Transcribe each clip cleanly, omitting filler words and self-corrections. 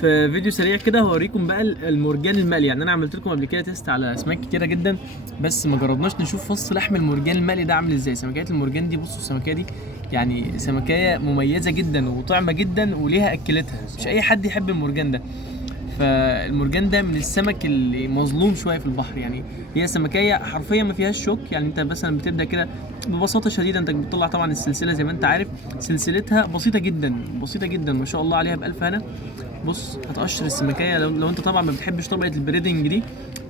في فيديو سريع كده هوريكم بقى المرجان المقلي. يعني انا عملت لكم قبل كده تيست على اسماك كتيره جدا، بس ما جربناش نشوف فص لحم المرجان المقلي ده عامل ازاي. سمكات المرجان دي، بصوا السمكيه دي يعني سمكيه مميزه جدا وطعمه جدا وليها اكلتها، مش اي حد يحب المرجان ده. فالمرجان ده من السمك اللي مظلوم شويه في البحر. يعني هي سمكيه حرفيا ما فيهاش شوك. يعني انت مثلا بتبدا كده ببساطه شديده، انت بتطلع طبعا السلسله زي ما انت عارف، سلسلتها بسيطه جدا بسيطه جدا ما شاء الله عليها بالف هنا. بص هتقشر السمكيه، لو انت طبعا ما بتحبش طبقه البريدنج دي،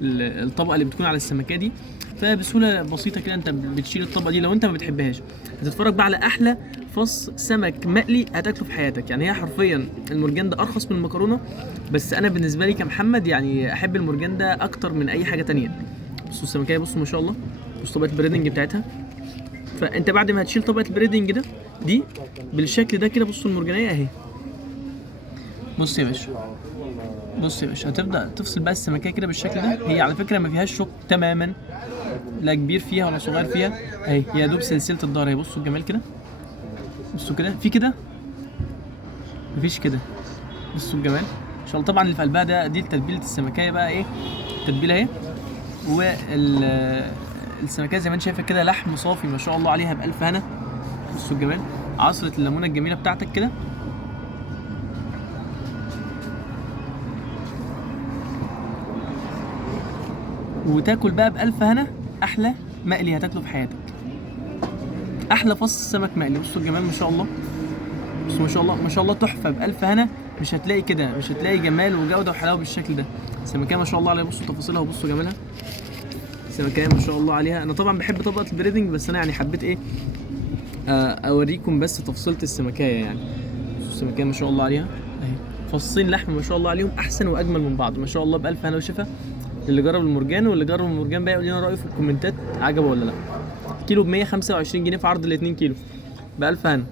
الطبقه اللي بتكون على السمكيه دي، فبسهوله بسيطه كده انت بتشيل الطبقه دي لو انت ما بتحبهاش. هتتفرج بقى على احلى فص سمك مقلي هتاكله في حياتك. يعني هي حرفيا المرجان ده ارخص من المكرونه، بس انا بالنسبه لي كمحمد يعني احب المرجان ده اكتر من اي حاجه تانية. بصوا السمكيه، بصوا ما شاء الله، بصوا طبقه البريدنج بتاعتها. فانت بعد ما هتشيل طبقه البريدنج ده دي بالشكل ده كده، بصوا المرجانيه اهي. بص يا باشا، بص يا باشا، هتبدا تفصل بقى السمكيه كده بالشكل ده. هي على فكره ما فيهاش شوك تماما، لا كبير فيها ولا صغير فيها، اهي يا دوب سلسله الظهر اهي. بصوا الجمال كده، بصوا كده، في كده مفيش كده. بصوا الجمال ان شاء الله. طبعا اللي في قلبها ده دي تتبيله السمكيه بقى، ايه التتبيله اهي. والسمكيه زي ما انت شايفه كده لحم صافي ما شاء الله عليها بالف هنا. بصوا الجمال، عصره الليمونه الجميله بتاعتك كده، وتاكل بقى بالف هنا احلى مقلي هتاكله في حياتك، احلى فص سمك مقلي. بصوا الجمال ما شاء الله، بصوا ما شاء الله ما شاء الله، تحفه بالف هنا. مش هتلاقي كده، مش هتلاقي جمال وجوده وحلاوه بالشكل ده. سمكيه ما شاء الله عليها، بصوا تفاصيلها وبصوا جمالها. سمكيه ما شاء الله عليها. انا طبعا بحب طبقه البريدنج، بس انا يعني حبيت ايه اوريكم بس تفصيله السمكيه يعني. بصوا السمكيه ما شاء الله عليها اهي، فصين لحم ما شاء الله عليهم احسن واجمل من بعض ما شاء الله بالف هنا وشفا. اللي جرب المرجان واللي جرب المرجان بقى يقول لنا رايه في الكومنتات، عجبه ولا لا. كيلو ب 125 جنيه في عرض ال 2 كيلو بالف هنا.